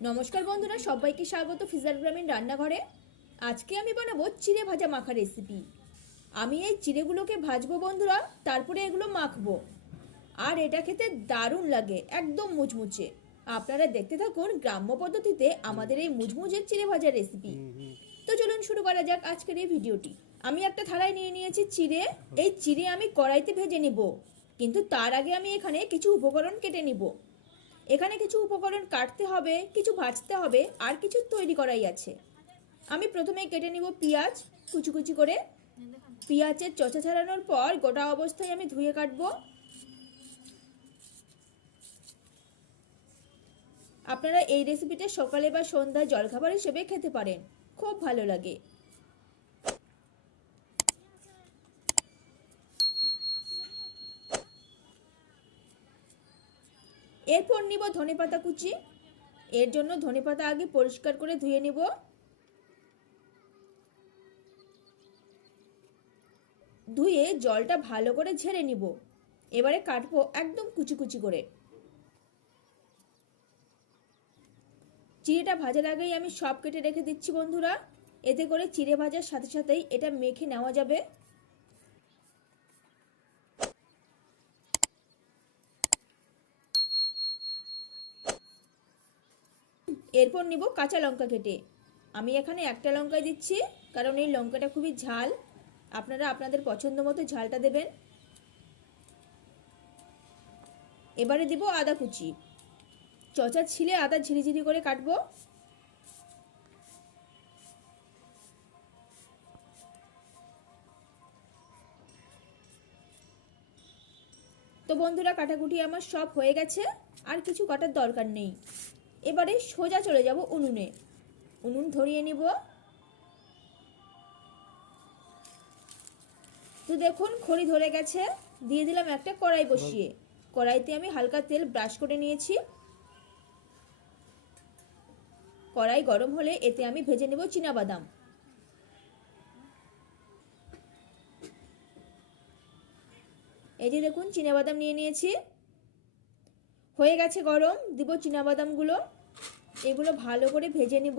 নমস্কার বন্ধুরা, সবাইকে স্বাগত ফিজার গ্রামীণ রান্নাঘরে। আজকে আমি বানাবো চিড়ে ভাজা মাখা রেসিপি। আমি এই চিড়েগুলোকে ভাজবো বন্ধুরা, তারপরে এগুলো মাখবো। আর এটা খেতে দারুণ লাগে, একদম মুচমুচে। আপনারা দেখতে থাকুন গ্রাম্য পদ্ধতিতে আমাদের এই মুচমুচে চিড়ে ভাজা রেসিপি। তো চলুন শুরু করা যাক আজকের এই ভিডিওটি। আমি একটা থালায় নিয়ে নিয়েছি চিড়ে। এই চিড়ে আমি কড়াইতে ভেজে নিব, কিন্তু তার আগে আমি এখানে কিছু উপকরণ কেটে নিব। এখানে কিছু উপকরণ কাটতে হবে, কিছু ভাজতে হবে, আর কিছু তৈরি করাই আছে। আমি প্রথমে কেটে নিব পেঁয়াজ কুচি কুচি করে। পেঁয়াজের চোচা ছাড়ানোর পর গোটা অবস্থায় আমি ধুয়ে কাটবো। আপনারা এই রেসিপিটা সকালে বা সন্ধ্যায় জলখাবার হিসেবে খেতে পারেন, খুব ভালো লাগে। এরপর নিব ধনেপাতা কুচি। এর জন্য ধনেপাতা আগে পরিষ্কার করে ধুয়ে নিব। ধুয়ে জলটা ভালো করে ঝেড়ে নিব। এবারে কাটবো একদম কুচি কুচি করে। চিড়েটা ভাজার আগেই আমি সব কেটে রেখে দিচ্ছি বন্ধুরা, এতে করে চিড়ে ভাজার সাথে সাথেই এটা মেখে নেওয়া যাবে। এরপর নিব কাঁচা লঙ্কা কেটে। আমি এখানে একটা লঙ্কাই দিচ্ছি, কারণ এই লঙ্কাটা খুবই ঝাল। আপনারা আপনাদের পছন্দ মতো ঝালটা দেবেন। এবারে দিব আদা কুচি। চচা ছিলে আদা ঝিরিঝিরি করে কাটবো। তো বন্ধুরা, কাটাকুটি আমার সব হয়ে গেছে, আর কিছু কাটার দরকার নেই। এবারে সোজা চলে যাব উনুনে। উনুন ধরিয়ে নিব। তো দেখুন খড়ি ধরে গেছে। দিয়ে দিলাম একটা কড়াই বসিয়ে। কড়াইতে আমি হালকা তেল ব্রাশ করে নিয়েছি। কড়াই গরম হলে এতে আমি ভেজে নেব চীনাবাদাম। এই যে দেখুন চীনাবাদাম নিয়ে নিয়েছি। হয়ে গেছে গরম, দিব চীনাবাদামগুলো। এগুলো ভালো করে ভেজে নিব।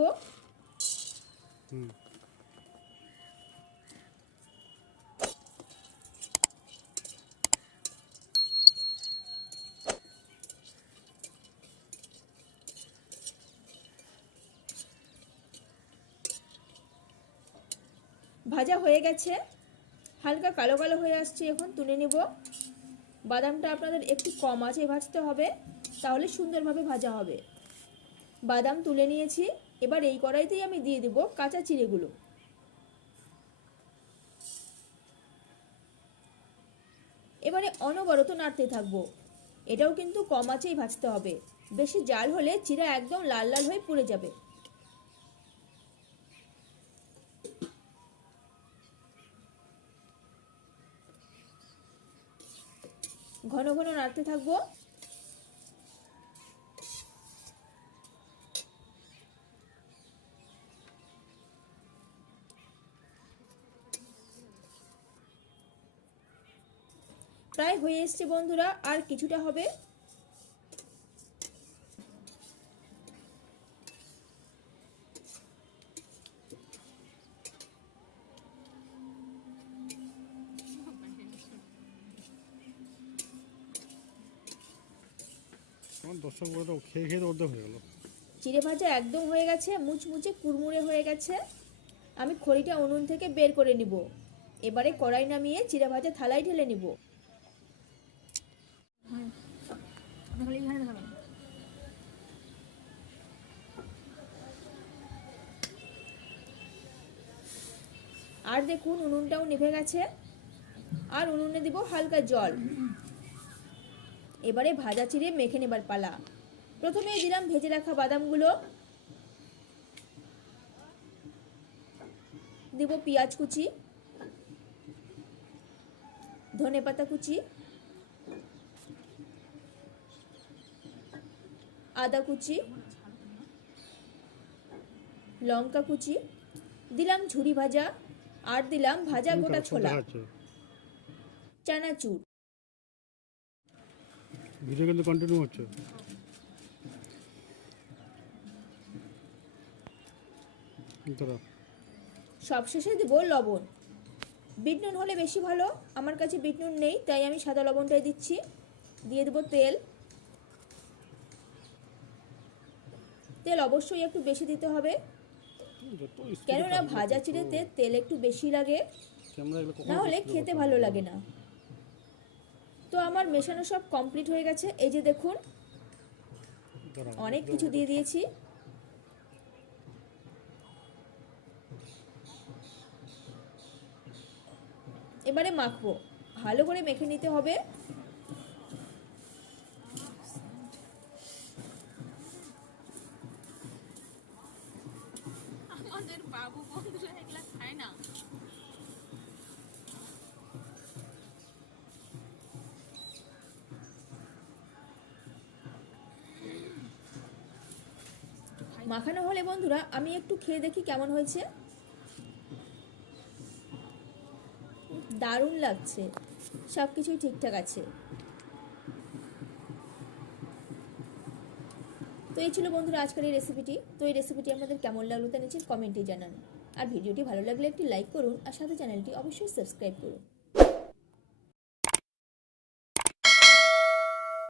ভাজা হয়ে গেছে, হালকা কালো কালো হয়ে আসছে, এখন তুলে নেব। বাদামটা আপনাদের একটু কম আঁচে ভাজতে হবে, তাহলে সুন্দরভাবে ভাজা হবে। বাদাম তুলে নিয়েছি। এবার এই কড়াইতেই আমি দিয়ে দেব কাঁচা চিড়েগুলো। এবারে অনবরত নাড়তে থাকবো। এটাও কিন্তু কম আঁচেই ভাজতে হবে, বেশি জাল হলে চিড়া একদম লাল লাল হয়ে পুড়ে যাবে। ঘন ঘন নাড়তে থাকবো। প্রায় হয়ে এসছে বন্ধুরা, আর কিছুটা হবে। দর্শক বন্ধু খেয়ে খেয়ে অর্ধেক হয়ে গেল। চিড়ে ভাজা একদম হয়ে গেছে, মুচমুচে কুড়মুড়ে হয়ে গেছে। আমি খড়িটা উনুন থেকে বের করে নিব। এবারে কড়াই নামিয়ে চিড়ে ভাজা থালায় ঢেলে নিব। আর দেখুন উনুনটাও নিভে গেছে। আর উনুনে দিব হালকা জল। এবারে ভাজা চিড়ে মেখে নেবার পালা। প্রথমেই দিলাম ভেজে রাখা বাদামগুলো। দিব পেঁয়াজ কুচি, ধনেপাতা কুচি, আদা কুচি, লঙ্কা কুচি, দিলাম ঝুরি ভাজা, আর দিলাম ভাজা গোটা ছোলা, চানাচুর। ভিডিও কিন্তু কন্টিনিউ হচ্ছে। দাঁড়া, সবশেষে দেবো লবণ। বিট নুন হলে বেশি ভালো, আমার কাছে বিট নুন নেই তাই আমি সাদা লবণটাই দিচ্ছি। দিয়ে দেবো তেল। তেল অবশ্যই একটু বেশি দিতে হবে, যত speed এ কেননা কাটবে ভাজা তত চিড়েতে তেল একটু বেশি লাগে, ক্যামেরা এগুলো কখনো না হলে display খেতে করতে ভালো পারবে লাগে না। তো আমার মেশানো সব কমপ্লিট হয়ে গেছে, এই যে দেখুন দাঁড়াও, অনেক দেবো কিছু তো। দিয়ে দিয়েছি। এবারে মাখবো, ভালো করে মেখে নিতে হবে। আমাদের বাবু বন্ধুরা এগুলা খায় না। মাখানো হলে বন্ধুরা আমি একটু খেয়ে দেখি কেমন হয়েছে। দারুণ লাগছে, সব কিছুই ঠিকঠাক আছে। তো এই ছিল বন্ধুরা আজকের এই রেসিপিটি। তো এই রেসিপিটি আপনাদের কেমন লাগলো তা নিচে কমেন্টে জানান। আর ভিডিওটি ভালো লাগলে একটি লাইক করুন, আর সাথে চ্যানেলটি অবশ্যই সাবস্ক্রাইব করুন।